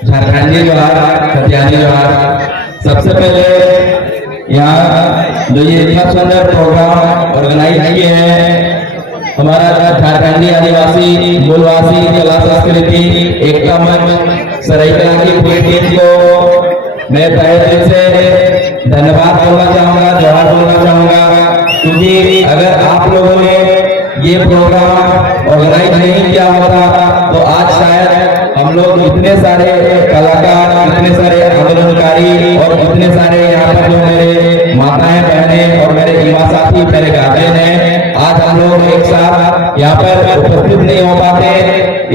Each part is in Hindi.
झारखंडी जोहार, खतियानी जोहार। सबसे पहले यहाँ जो ये इतना सुंदर प्रोग्राम ऑर्गेनाइज किए हैं हमारा झारखंडी आदिवासी मूलवासी कला संस्कृति एकता मंच सरायकला की पूरी टीम को मैं तहे दिल से धन्यवाद बोलना चाहूँगा, जोहार बोलना चाहूँगा, क्योंकि अगर आप लोगों ने ये प्रोग्राम ऑर्गेनाइज नहीं किया होता तो आज शायद हम लोग इतने सारे कलाकार, इतने सारे आंदोलनकारी और इतने सारे यहाँ पर जो मेरे माताएं बहनें और मेरे युवा साथी मेरे गार्जियन हैं, आज हम लोग एक साथ यहाँ पर उपस्थित नहीं हो पाते।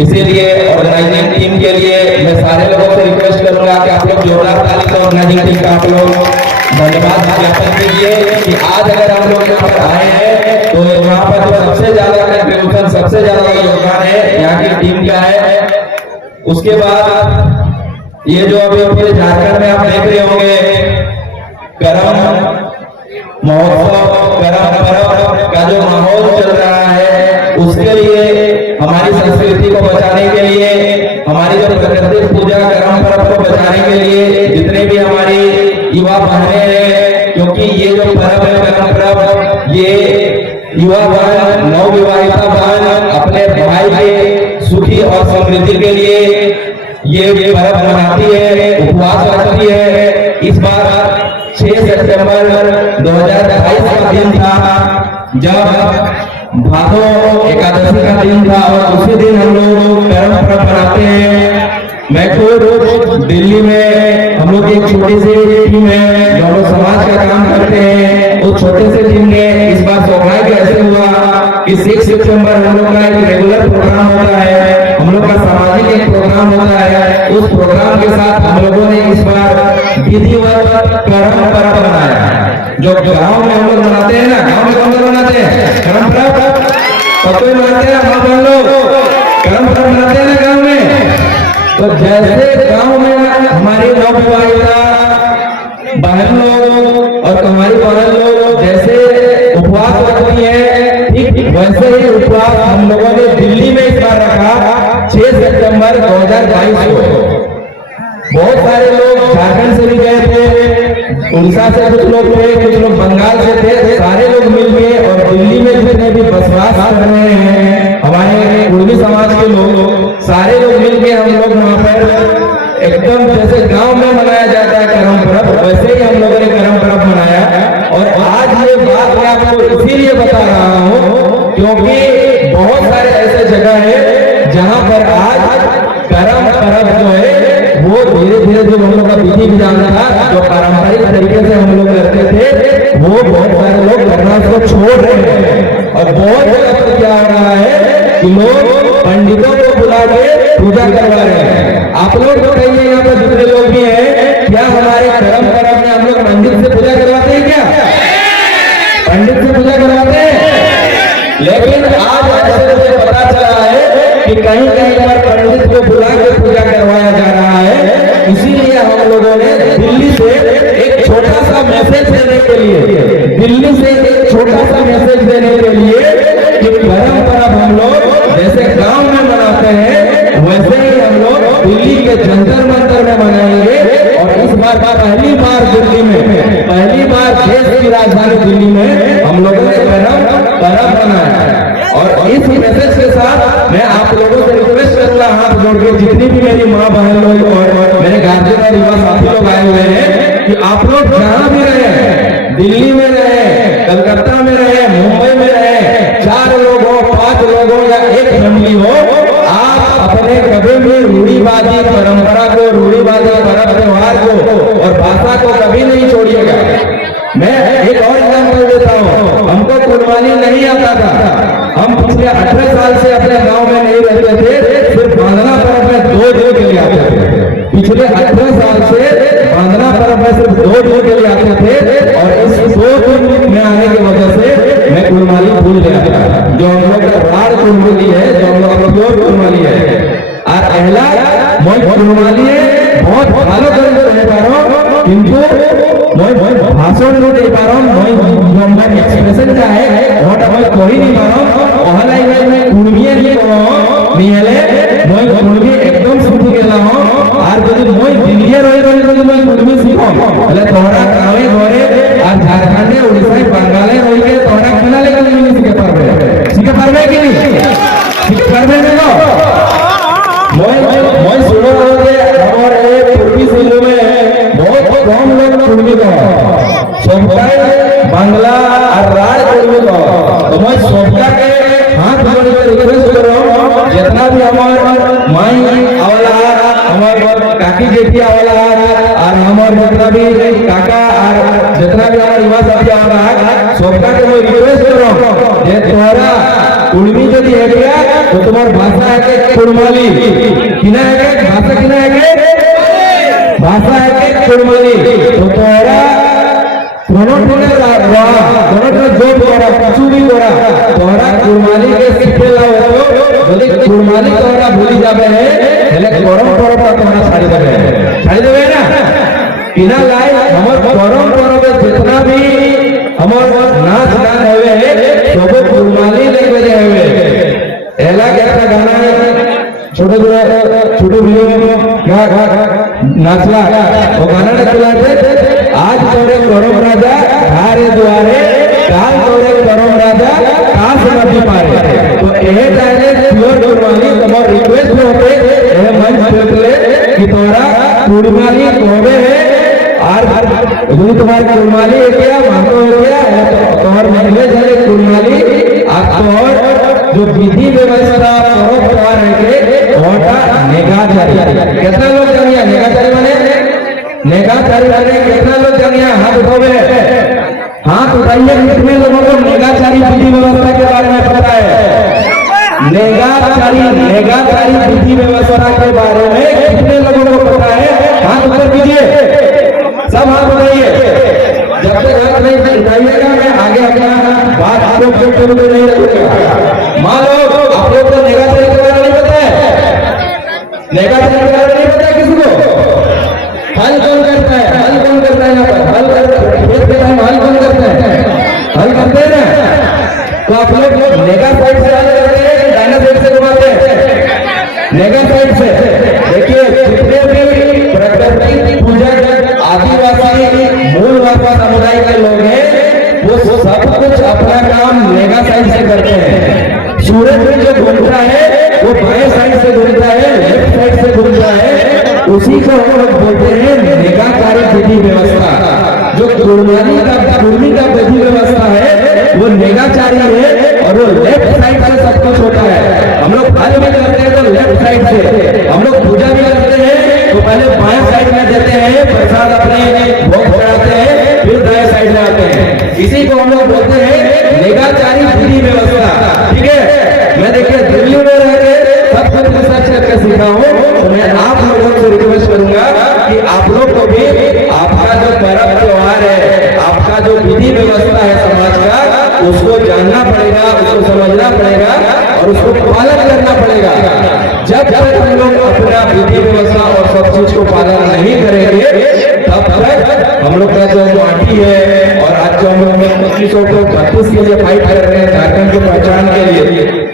इसीलिए ऑर्गेनाइजिंग टीम के लिए मैं सारे लोगों से रिक्वेस्ट करूंगा कि आप लोग जोरदार ताली से ऑर्गेनाइजिंग टीम का आप लोग धन्यवाद ज्ञापन कीजिए कि आज अगर हम लोग यहाँ पर आए हैं तो यहाँ पर जो सबसे ज्यादा कंट्रीब्यूशन, सबसे ज्यादा योगदान है यहाँ की टीम का है। उसके बाद ये जो अभी पूरे झारखंड में आप देख रहे होंगे करम महोत्सव, करम पर्व का जो माहौल चल रहा है, उसके लिए हमारी संस्कृति को बचाने के लिए, हमारी जो प्राकृतिक पूजा करम पर्व को बचाने के लिए जितने भी हमारी युवा बहने हैं, क्योंकि ये जो पर्व है करम पर्व, ये युवा बहन, नवविवाहिता बहन अपने भाई के सुखी और समृद्धि के लिए ये पर्व मनाती है, उपवास रखती है। इस बार 6 सितंबर 2022 का दिन था जब भादो एकादशी का दिन था और उसी दिन हम लोग करम पर्व मनाते हैं। मैं खुद दिल्ली में हम लोग एक छोटी सी टीम है जो लोग समाज का काम करते हैं, उस छोटे से टीम ने इस बार सौभाग्य ऐसे हुआ कि 6 सितंबर हम लोग का एक रेगुलर प्रोग्राम होता है, हम लोग का सामाजिक एक प्रोग्राम होता है। उस प्रोग्राम के साथ हम लोगों ने इस बार विधिवत करम पर्व मनाया, जो गाँव में हम लोग मनाते हैं ना, गाँव में कौन लोग मनाते हैं करम पर्व, सबको मनाते हैं माँ बहन लोग करम पर्व मनाते हैं ना गाँव में। तो जैसे गांव में हमारी नवविवाहिता बहन लोग और हमारी बहन लोग जैसे उपवास रखती है, ठीक वैसे ही उपवास हम लोगों ने दिल्ली में इस बार रखा 6 सितंबर 2022 को। बहुत सारे लोग झारखंड से भी गए थे, उड़ीसा से कुछ लोग थे, कुछ लोग बंगाल से थे, सारे लोग मिलके और दिल्ली में जितने भी बसवास कर रहे हैं हमारे कुर्मी समाज के लोग, सारे लोग मिलके हम लोग वहाँ पर एकदम जैसे गांव में मनाया जाता है करम पर्व, वैसे ही हम लोगों ने करम पर्व मनाया। और आज ये बात मैं आपको इसीलिए बता रहा हूँ क्योंकि बहुत सारे ऐसे जगह है जहाँ पर आज करम पर्व जो है वो धीरे धीरे जो हम लोग का विधि विधान था, जो पारंपरिक तरीके से हम लोग करते थे, वो बहुत सारे लोग करना उसको छोड़ रहे हैं। और बहुत जगह पर क्या हो रहा है कि लोग पंडितों को बुला के पूजा करवा रहे हैं। आप लोग बताइए यहाँ पर जितने लोग भी हैं, क्या हमारे करम पर्व में हम लोग पंडित से पूजा करवाते हैं? क्या पंडित से पूजा करवाते हैं? लेकिन आज ऐसे मुझे पता चला है कि कहीं कहीं पर पंडित को बुला के पूजा करवाया जा रहा है। इसीलिए हम लोगों ने दिल्ली से एक छोटा सा मैसेज देने के लिए, दिल्ली से एक छोटा सा मैसेज देने के लिए कि करम पर्व हम लोग जैसे गांव में मनाते हैं वैसे ही हम लोग दिल्ली के जंतर मंतर में मनाएंगे। और इस बार पहली बार दिल्ली में, पहली बार देश की राजधानी दिल्ली में हम लोगों ने करम पर्व मनाया। और इस मैसेज के साथ मैं आप लोगों से रिक्वेस्ट करूंगा हाथ जोड़ के, जितनी भी मेरी माँ बहन लोग और मेरे गार्जियन और युवा साथी लोग आए हुए हैं, कि आप लोग जहाँ भी रहे, दिल्ली में रहे, कलकत्ता में रहे, मुंबई में रहे, 4 लोग हो, 5 लोग हो या एक फैमिली हो, आप अपने कभी भी रूढ़िवादी परंपरा को, रूढ़िवादी पर्व त्योहार को और भाषा को कभी नहीं छोड़िएगा। मैं एक और एग्जाम्पल देता हूँ, हमको कुर्बानी नहीं आता था, हम पिछले 18 साल से अपने गांव में नहीं रहते थे, सिर्फ बांधना पर्व में 2 दिन के लिए आते थे। पिछले 18 साल से बांधना पर्व में सिर्फ 2 दिन के लिए आते थे और इस 2 दिन में आने की वजह से मैं कुर्बानी भूल गया था, जो हम लोग का राड कुर्बानी है, जो हम लोग का प्योर कुर्बानी है। और पहला मैं कुर्बानी बहुत ভালো করে করতে পারো, কিন্তু मैं भाषण नहीं दे पा रहा हूँ, मैं एक्सप्रेशन क्या है वोटा मैं कोई नहीं पा रहा हूँ। ओहलाई मैं कुर्मिया नहीं मिले, मैं कुर्मी एकदम सुखी गेला हूँ। আর যদি बोले तोहरा गाँवे घरे और झारखंडे उड़ीसा बंगाले रही के तोहरा खेला लेकिन नहीं सीखे पारबे कि नहीं सीखे पारबे देखो मैं सुनो कि हमारे पूर्वी जिले में बहुत कम लोग कुर्मी का सोमकाय बांग्ला और राज कुर्मी का तो मैं सोमका के हाथ जोड़ के रिक्वेस्ट कर रहा हूँ जितना भी हमारे माई आवला हमारे काकी जेठी आवला और हमारे जितना भी काका और जितना भी हमारे युवा साथी आवला सोमका के मैं रिक्वेस्ट कर रहा हूँ जे तोहरा कुर्मी यदि है क्या तो तुम्हारी भाषा है कि कुर्माली किना है कि भाषा किना है कि भाषा है कि कुर्माली तो तोहरा दोनों जो तोहरा कुछ भी तोहरा कुर्माली के सीखे लाओ यदि कुर्माली तोहरा भूली जावे है हेले गरम परब का तोहरा छाड़ी देवे ना किना लाई हमर गरम परब जितना भी हमर नाच गान हेवे सब कुर्माली लेके जावे एला कैसा गाना छोटे वीडियो नाचला वो गाना निकला थे आज तोरे गरम राजा धारे द्वारे काल तोरे गरम राजा काश नदी पारे तो ए टाइम प्योर कुर्माली तुम्हार रिक्वेस्ट होते ए मंच पे कि तोरा कुर्माली कोबे है और यदि तुम्हारी कुर्माली है क्या मानो है क्या तुम्हार महले जाने कुर्माली आप तोर जो विधि व्यवस्था परोपकार है के ओटा नेगाचारी कितना लोग जानिया नेगाचारी माने कितना लोग जानिया हाथ उठाइए कितने लोगों को नेगाचारी विधि व्यवस्था के बारे में पता है नेगाचारी विधि व्यवस्था के बारे में कितने लोगों को पता है हाथ ऊपर कीजिए सब हाथ उठाइए जब तक हाथ नहीं उठाइएगा मैं आगे अपना बात आप लोग के नहीं रखूंगा मान लो आप लोग को नेगाचारी के बारे में नहीं पता है नेगाचारी के बारे में नहीं पता है किसी को हल कौन करता है यहाँ पर हल कौन करता है हल करते हैं ना तो आप लोग नेगा साइड से हल करते हैं कि डायना साइड से घुमाते हैं नेगा साइड से देखिए जितने भी प्रकृति पूजक आदिवासी मूल भाषा समुदाय के लोग हैं वो सब कुछ अपना काम नेगा साइड से करते हैं सूरज में जो घूमता है वो बाएं साइड से घूमता है लेफ्ट साइड से घूमता है उसी को हम लोग बोलते हैं नेगाचारी विधि व्यवस्था जो कुर्बानी का विधि व्यवस्था है वो नेगाचारी है और वो लेफ्ट साइड से सब कुछ होता है हम लोग फल भी करते हैं तो लेफ्ट साइड से हम लोग पूजा भी करते हैं तो पहले बाएं साइड में देते हैं प्रसाद अपने भोग चढ़ाते हैं फिर दाएं साइड में आते हैं इसी को हम लोग बोलते हैं नेगाचारी विधि व्यवस्था ठीक है मैं देखिए दिल्ली में रह के सब कुछ रिसर्च करके सीखा हूँ तो मैं आप लोगों से रिक्वेस्ट करूंगा कि आप लोग को भी आपका जो पर्व त्योहार है आपका जो विधि व्यवस्था है समाज का उसको जानना पड़ेगा उसको समझना पड़ेगा और उसको पालन करना पड़ेगा जब तक हम लोग अपना विधि व्यवस्था और सब चीज को पालन नहीं करेंगे तब तक हम लोग का जो पार्टी है और आज जो हम लोग 2532 के लिए फाइट कर रहे हैं झारखंड की पहचान के लिए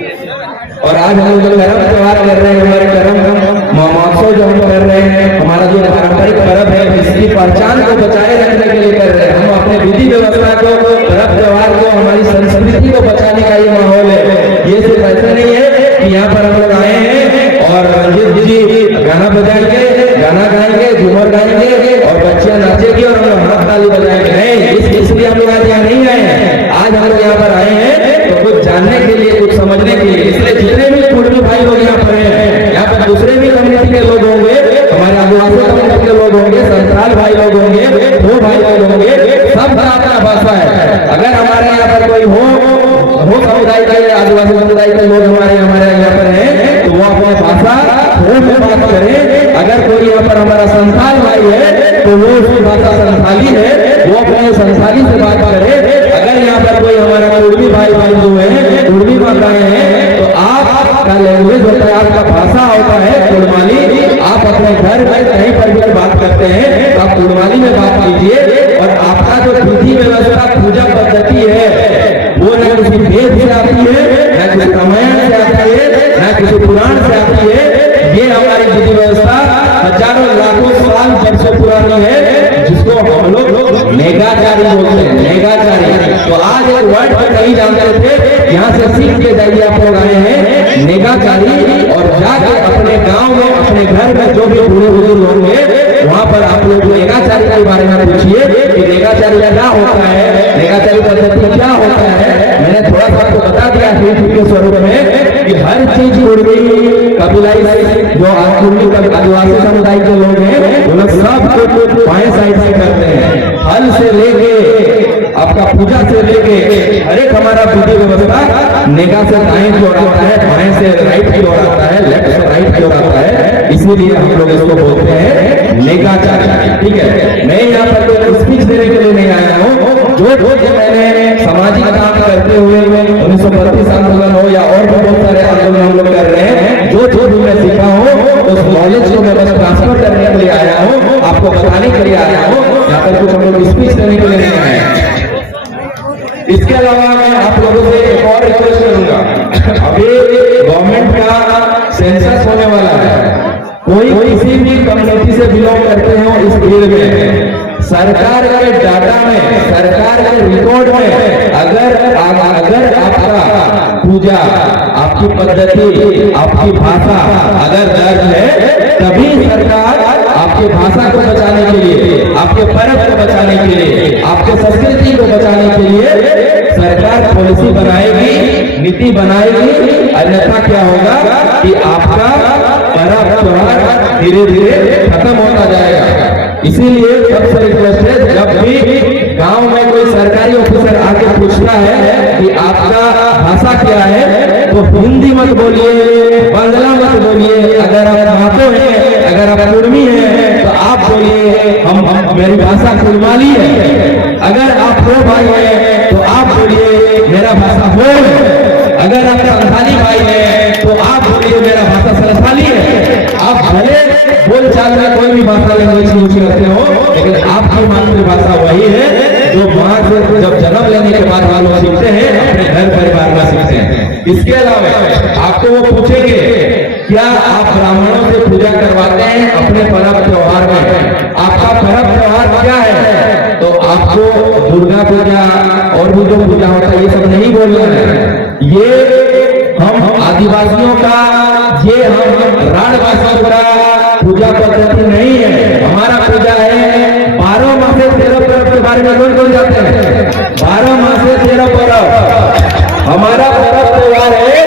और आज हम लोग धर्म त्योहार कर रहे हैं हमारे धर्म महोत्सव जो हम कर रहे हैं हमारा जो पारंपरिक पर्व है इसकी पहचान को बचाए रखने के लिए कर रहे हैं हम अपने विधि व्यवस्था को पर्व त्योहार को हमारी संस्कृति को बचाने का ये माहौल है ये सिर्फ ऐसा नहीं है कि यहाँ पर हम लोग आए हैं और रंजीत जी गाना बजाएंगे गाना गाएंगे झूमर गाएंगे और बच्चियां नाचेगी और हम लोग हाथ ताली बजाएंगे नहीं इसलिए हम लोग आज यहाँ नहीं आए हैं आज हम लोग यहाँ पर आए हैं तो कुछ जानने के लिए कुछ समझने के लिए इसलिए जितने भी कुर्मी भाई लोग यहाँ पर हैं यहाँ पर दूसरे भी कम्युनिटी के लोग होंगे हमारे आदिवासी कम्युनिटी के लोग होंगे संथाल भाई लोग होंगे वो भाई लोग होंगे सब का अपना भाषा है अगर हमारे यहाँ पर कोई हो समुदाय का आदिवासी समुदाय के लोग हमारे यहाँ पर हैं तो वो अपनी भाषा में बात करें अगर कोई यहाँ पर हमारा संथाल भाई है तो वो उसकी भाषा संथाली है वो अपने संथाली से बात करे अगर यहाँ पर कोई हमारा कुर्मी भाई जो है कुर्मी माताएं हैं तो आपका लैंग्वेज होता है आपका भाषा होता है कुर्माली आप अपने घर में कहीं पर भी बात करते हैं तो आप कुर्माली में बात कीजिए और आपका जो विधि व्यवस्था पूजा पद्धति है वो न किसी वेद से आती है न किसी रामायण से आती है न किसी पुराण से आती है ये हमारी विधि व्यवस्था हजारों लाखों साल वर्षों पुरानी है जिसको हम लोग नेगाचारी बोलते हैं, नेगाचारी। तो आज एक वर्ड पर नहीं जानते थे, यहाँ से सीख के जाइए आप लोग आए हैं नेगाचारी, और जाके अपने गांव में अपने घर में जो भी बूढ़े बुजुर्ग होंगे वहां पर आप लोग नेगाचारी के बारे में पूछिए कि नेगाचारी क्या होता है, नेगाचारी पद्धति क्या होता है। मैंने थोड़ा सा आपको बता दिया के स्वरूप में कि हर चीज कुर्मी कबीलाई जो आदिवासी समुदाय के लोग हैं वो लोग सब कुछ बाएं साइड से करते हैं। हल से लेके आपका पूजा से लेके हर एक हमारा विधि व्यवस्था नेगा से दाएं की ओर आता है, बाएं से राइट की ओर आता है, लेफ्ट से राइट की ओर आता है। इसीलिए हम लोग इसको बोलते हैं नेगाचारी। ठीक है, मैं यहाँ पर कोई स्पीच देने के लिए नहीं आया हूँ। जो मैंने सामाजिक काम करते हुए 1932 आंदोलन हो या और भी बहुत सारे आंदोलन हम लोग कर रहे हैं, जो भी मैं सीखा हूँ उस नॉलेज को मैं बस ट्रांसफर करने के लिए आया हूँ, आपको बताने के लिए आया हूँ। यहाँ पर कुछ हम लोग स्पीच देने के लिए नहीं आए हैं। इसके अलावा मैं आप लोगों से एक और रिक्वेस्ट करूंगा, अभी गवर्नमेंट का सेंसस होने वाला है। कोई किसी भी कम्युनिटी से बिलोंग करते हो इस फील्ड में, सरकार के डाटा में, सरकार के रिकॉर्ड में अगर आपका पूजा, आपकी पद्धति, आपकी भाषा अगर दर्ज है, तभी सरकार आपके भाषा को बचाने के लिए, आपके पर्व को बचाने के लिए, आपके संस्कृति को बचाने के लिए सरकार पॉलिसी बनाएगी, नीति बनाएगी। अन्यथा क्या होगा कि आपका पर्व त्योहार धीरे धीरे खत्म होता जाएगा। इसीलिए सबसे रिक्वेस्ट है, जब भी गांव में कोई सरकारी ऑफिसर आके पूछता है कि आपका भाषा क्या है, तो हिंदी मत बोलिए, बांग्ला मत बोलिए। अगर आप मातो हैं, अगर आप कुर्मी हैं, तो आप बोलिए हम मेरी भाषा कुर्माली है। अगर आप हो भाई हैं तो आप बोलिए मेरा भाषा हो। अगर आप संथाली भाई हैं तो आप बोलिए मेरा भाषा संथाली है। आप भले बोल चाल में कोई भी भाषा लैंग्वेज यूज करते हो, लेकिन आपकी मातृभाषा वही है जो वहां से जब जन्म लेने के बाद वालों सीखते हैं, अपने घर परिवार में सीखते हैं। इसके अलावा आपको वो पूछेंगे क्या आप ब्राह्मणों से पूजा करवाते हैं अपने पर्व त्योहार में? आपका पर्व त्योहार क्या है? तो आपको दुर्गा पूजा और भी जो पूजा होता है ये सब नहीं बोलना है। ये हम आदिवासियों का, ये हम राणवासियों का पूजा पद्धति नहीं है। हमारा पूजा है 12 मासे 13 पर्व के बारे में कौन जाते हैं? 12 मासे 13 पर्व हमारा पर्व त्योहार है।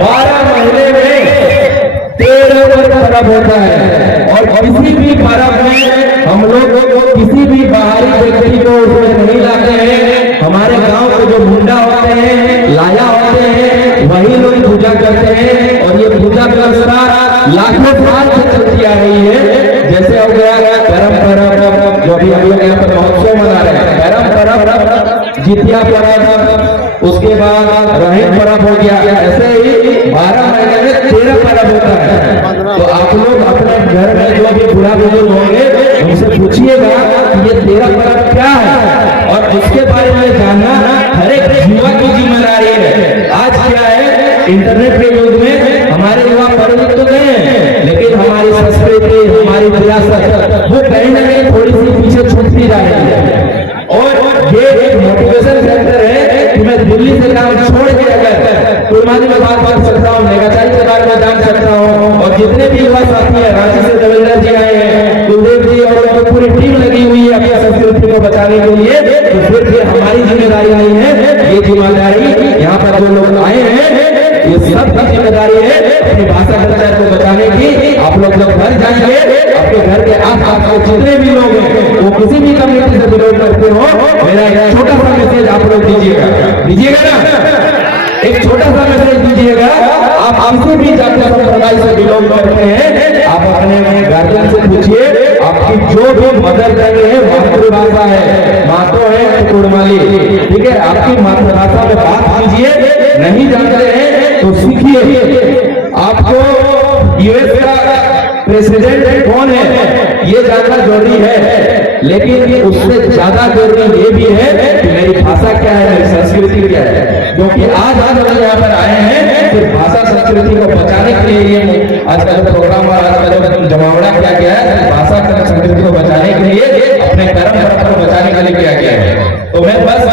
12 महीने में 13 पर्व होता है, और किसी भी पर्व में हम लोग किसी भी बाहरी व्यक्ति को उसमें नहीं लाते हैं। हमारे गांव के जो मुंडा होते हैं, लाया होते हैं, वही लोग पूजा करते हैं। और ये पूजा व्यवस्था लाखों साल से चलती आ रही है। जैसे हो गया करम पर्व, जो अभी हम लोग यहाँ पर महोत्सव मना रहे हैं, करम पर्व, जितिया पर्व, उसके बाद रहीम पर्व हो गया। ऐसे ही 12 महीने में 13 पर्व होता है। तो आप लोग अपने घर में जो भी बूढ़ा बुजुर्ग होंगे उनसे पूछिएगा कि ये 13 पर्व क्या है, और उसके बारे में जानना हर एक युवा की जिम्मेदारी है। आज क्या है, इंटरनेट के युग में हमारे युवा परिचित तो नहीं है, लेकिन हमारी संस्कृति, हमारी विरासत वो कहीं ना कहीं थोड़ी सी पीछे छूटती जा रही है। और ये एक मोटिवेशन सेंटर है कि मैं दिल्ली से काम छोड़ के अगर कुर्बानी में बात कर सकता हूँ, नेगाचारी के बारे में जान सकता हूँ। और जितने भी युवा साथी है, रांची से देवेंद्र जी आए हैं, कुलदेव जी, और पूरी टीम लगी हुई है अपनी संस्कृति को बचाने के लिए। तो फिर ये हमारी जिम्मेदारी नहीं है, ये जिम्मेदारी यहाँ पर जो लोग आए हैं ये सब की जिम्मेदारी है अपनी भाषा कल्चर को बचाने की। आप लोग जब घर जाएंगे, आपके घर के आसपास के जितने भी लोग हैं वो किसी भी कम्युनिटी से बिलोंग करते हो, मेरा एक छोटा सा मैसेज आप लोग दीजिएगा ना, एक छोटा सा मैसेज दीजिएगा। आप किसी भी जाति संप्रदाय से बिलोंग करते हैं, आप अपने गार्जियन से पूछिए, आपकी जो भी मदर टंग है, मातृभाषा है, मातो है कुर्माली, ठीक है, आपकी मातृभाषा में बात कीजिए। नहीं जानते हैं तो सीखिए। आपको यूएस का प्रेसिडेंट कौन है ये जानना जरूरी है, लेकिन उससे ज्यादा जरूरी ये भी है कि मेरी भाषा क्या है, मेरी संस्कृति क्या है। क्योंकि आज हम यहाँ पर आए हैं सिर्फ भाषा संस्कृति को बचाने के लिए। ये आज का प्रोग्राम और आज का जो जमावड़ा किया गया है, भाषा संस्कृति को बचाने के लिए, अपने लिखा किया गया है। तो मैं बस